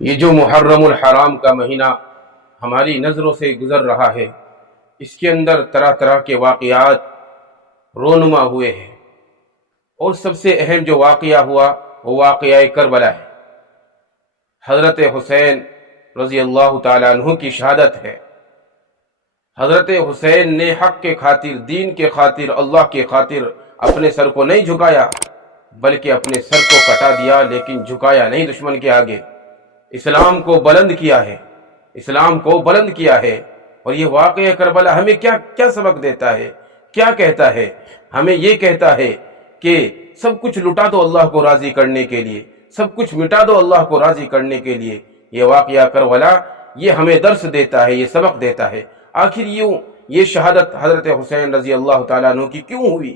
یہ جو محرم الحرام کا مہینہ ہماری نظروں سے گزر رہا ہے، اس کے اندر طرح طرح کے واقعات رونما ہوئے ہیں، اور سب سے اہم جو واقعہ ہوا وہ واقعہ کربلا ہے۔ حضرت حسین رضی اللہ تعالیٰ عنہ کی شہادت ہے۔ حضرت حسین نے حق کے خاطر، دین کے خاطر، اللہ کے خاطر اپنے سر کو نہیں جھکایا، بلکہ اپنے سر کو کٹا دیا، لیکن جھکایا نہیں دشمن کے آگے۔ اسلام کو بلند کیا ہے، اسلام کو بلند کیا ہے۔ اور یہ واقعہ کربلا ہمیں کیا سبق دیتا ہے، کیا کہتا ہے؟ ہمیں یہ کہتا ہے کہ سب کچھ لٹا دو اللہ کو راضی کرنے کے لیے، سب کچھ مٹا دو اللہ کو راضی کرنے کے لیے۔ یہ واقعہ کربلا یہ ہمیں درس دیتا ہے، یہ سبق دیتا ہے۔ آخر یہ شہادت حضرت حسین رضی اللہ تعالیٰ عنہ کی کیوں ہوئی؟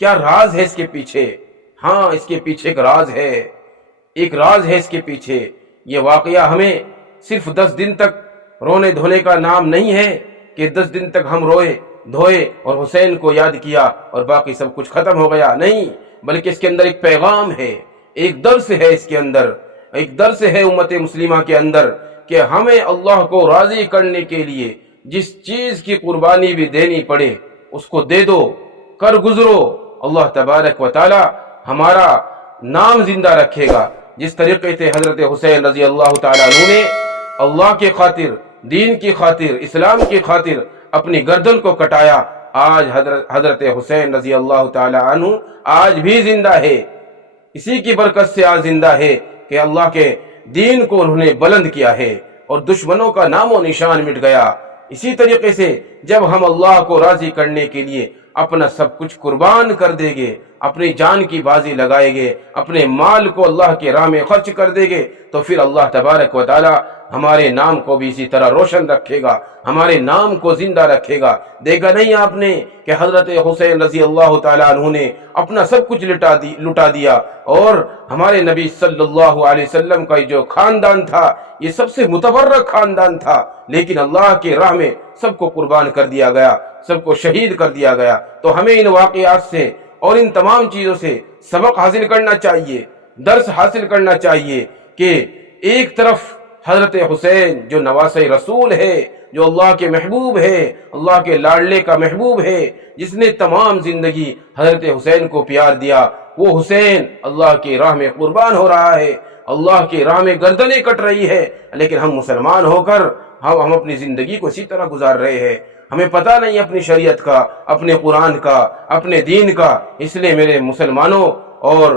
کیا راز ہے اس کے پیچھے؟ ہاں، اس کے پیچھے ایک راز ہے، ایک راز ہے اس کے پیچھے۔ یہ واقعہ ہمیں صرف 10 دن تک رونے دھونے کا نام نہیں ہے کہ 10 دن تک ہم روئے دھوئے اور حسین کو یاد کیا اور باقی سب کچھ ختم ہو گیا، نہیں، بلکہ اس کے اندر ایک پیغام ہے، ایک درس ہے، اس کے اندر ایک درس ہے امت مسلمہ کے اندر کہ ہمیں اللہ کو راضی کرنے کے لیے جس چیز کی قربانی بھی دینی پڑے اس کو دے دو، کر گزرو۔ اللہ تبارک و تعالی ہمارا نام زندہ رکھے گا۔ جس طریقے سے حضرت حسین رضی اللہ تعالیٰ عنہ نے اللہ کے خاطر، دین کی خاطر، اسلام کی خاطر اپنی گردن کو کٹایا، آج حضرت حسین رضی اللہ تعالیٰ عنہ آج بھی زندہ ہے۔ اسی کی برکت سے آج زندہ ہے کہ اللہ کے دین کو انہوں نے بلند کیا ہے اور دشمنوں کا نام و نشان مٹ گیا۔ اسی طریقے سے جب ہم اللہ کو راضی کرنے کے لیے اپنا سب کچھ قربان کر دیں گے، اپنی جان کی بازی لگائیں گے، اپنے مال کو اللہ کے راہ میں خرچ کر دیں گے، تو پھر اللہ تبارک و تعالی ہمارے نام کو بھی اسی طرح روشن رکھے گا، ہمارے نام کو زندہ رکھے گا۔ دیکھا نہیں آپ نے کہ حضرت حسین رضی اللہ تعالیٰ عنہ نے اپنا سب کچھ لٹا دیا، اور ہمارے نبی صلی اللہ علیہ وسلم کا جو خاندان تھا یہ سب سے متبرک خاندان تھا، لیکن اللہ کے راہ میں سب کو قربان کر دیا گیا، سب کو شہید کر دیا گیا۔ تو ہمیں ان واقعات سے اور ان تمام چیزوں سے سبق حاصل کرنا چاہیے، درس حاصل کرنا چاہیے کہ ایک طرف حضرت حسین جو نواسہ رسول ہے، جو اللہ کے محبوب ہے، اللہ کے لاڈلے کا محبوب ہے، جس نے تمام زندگی حضرت حسین کو پیار دیا، وہ حسین اللہ کی راہ میں قربان ہو رہا ہے، اللہ کی راہ میں گردنیں کٹ رہی ہے، لیکن ہم مسلمان ہو کر ہم اپنی زندگی کو اسی طرح گزار رہے ہیں۔ ہمیں پتہ نہیں اپنی شریعت کا، اپنے قرآن کا، اپنے دین کا۔ اس لیے میرے مسلمانوں اور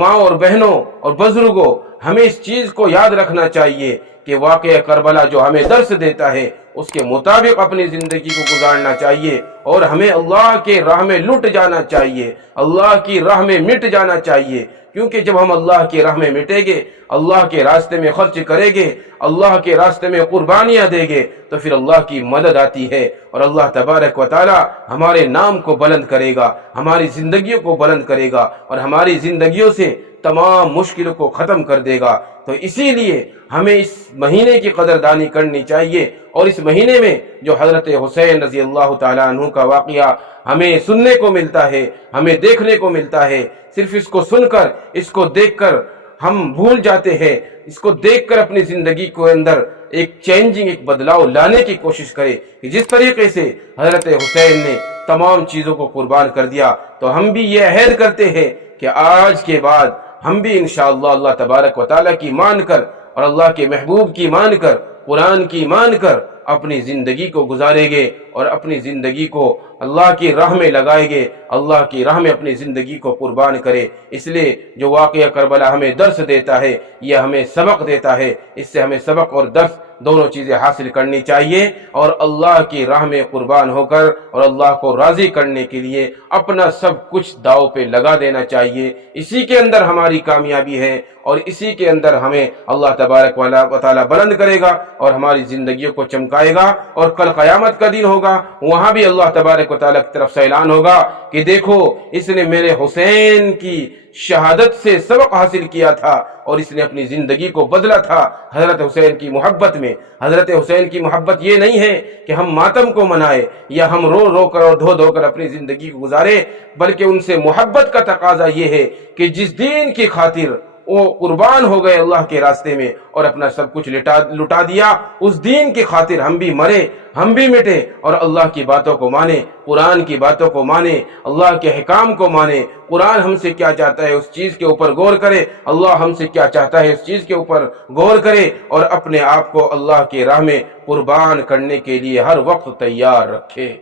ماں اور بہنوں اور بزرگوں، ہمیں اس چیز کو یاد رکھنا چاہیے کہ واقعہ کربلا جو ہمیں درس دیتا ہے اس کے مطابق اپنی زندگی کو گزارنا چاہیے، اور ہمیں اللہ کے راہ میں لٹ جانا چاہیے، اللہ کی راہ میں مٹ جانا چاہیے۔ کیونکہ جب ہم اللہ کے راہ میں مٹیں گے، اللہ کے راستے میں خرچ کریں گے، اللہ کے راستے میں قربانیاں دیں گے، تو پھر اللہ کی مدد آتی ہے، اور اللہ تبارک و تعالی ہمارے نام کو بلند کرے گا، ہماری زندگیوں کو بلند کرے گا، اور ہماری زندگیوں سے تمام مشکلوں کو ختم کر دے گا۔ تو اسی لیے ہمیں اس مہینے کی قدردانی کرنی چاہیے، اور اس مہینے میں جو حضرت حسین رضی اللہ تعالیٰ عنہ کا واقعہ ہمیں سننے کو ملتا ہے، ہمیں دیکھنے کو ملتا ہے، صرف اس کو سن کر، اس کو دیکھ کر ہم بھول جاتے ہیں۔ اس کو دیکھ کر اپنی زندگی کے اندر ایک چینجنگ، ایک بدلاؤ لانے کی کوشش کرے کہ جس طریقے سے حضرت حسین نے تمام چیزوں کو قربان کر دیا، تو ہم بھی یہ عہد کرتے ہیں کہ آج کے بعد ہم بھی انشاءاللہ اللہ تبارک و تعالیٰ کی مان کر اور اللہ کے محبوب کی مان کر، قرآن کی مان کر اپنی زندگی کو گزاریں گے، اور اپنی زندگی کو اللہ کی راہ میں لگائیں گے، اللہ کی راہ میں اپنی زندگی کو قربان کرے۔ اس لیے جو واقعہ کربلا ہمیں درس دیتا ہے، یہ ہمیں سبق دیتا ہے، اس سے ہمیں سبق اور درس دونوں چیزیں حاصل کرنی چاہیے، اور اللہ کی راہ میں قربان ہو کر اور اللہ کو راضی کرنے کے لیے اپنا سب کچھ داؤ پہ لگا دینا چاہیے۔ اسی کے اندر ہماری کامیابی ہے، اور اسی کے اندر ہمیں اللہ تبارک و تعالی بلند کرے گا اور ہماری زندگیوں کو چمکائے گا، اور کل قیامت کا دن ہوگا، وہاں بھی اللہ تبارک و تعالی کی طرف سے اعلان ہوگا کہ دیکھو اس نے میرے حسین کی شہادت سے سبق حاصل کیا تھا، اور اس نے اپنی زندگی کو بدلا تھا حضرت حسین کی محبت میں۔ حضرت حسین کی محبت یہ نہیں ہے کہ ہم ماتم کو منائے یا ہم رو رو کر اور دھو دھو کر اپنی زندگی کو گزارے، بلکہ ان سے محبت کا تقاضا یہ ہے کہ جس دین کی خاطر وہ قربان ہو گئے اللہ کے راستے میں اور اپنا سب کچھ لٹا دیا اس دین کی خاطر. ہم بھی مرے، ہم بھی مٹے اور اللہ کی باتوں کو مانے، قرآن کی باتوں کو مانے، اللہ کے احکام کو مانے. قرآن ہم سے کیا چاہتا ہے اس چیز کے اوپر غور کرے، اللہ ہم سے کیا چاہتا ہے اس چیز کے اوپر غور کرے اور اپنے آپ کو اللہ کی راہ میں قربان کرنے کے لیے ہر وقت تیار رکھے.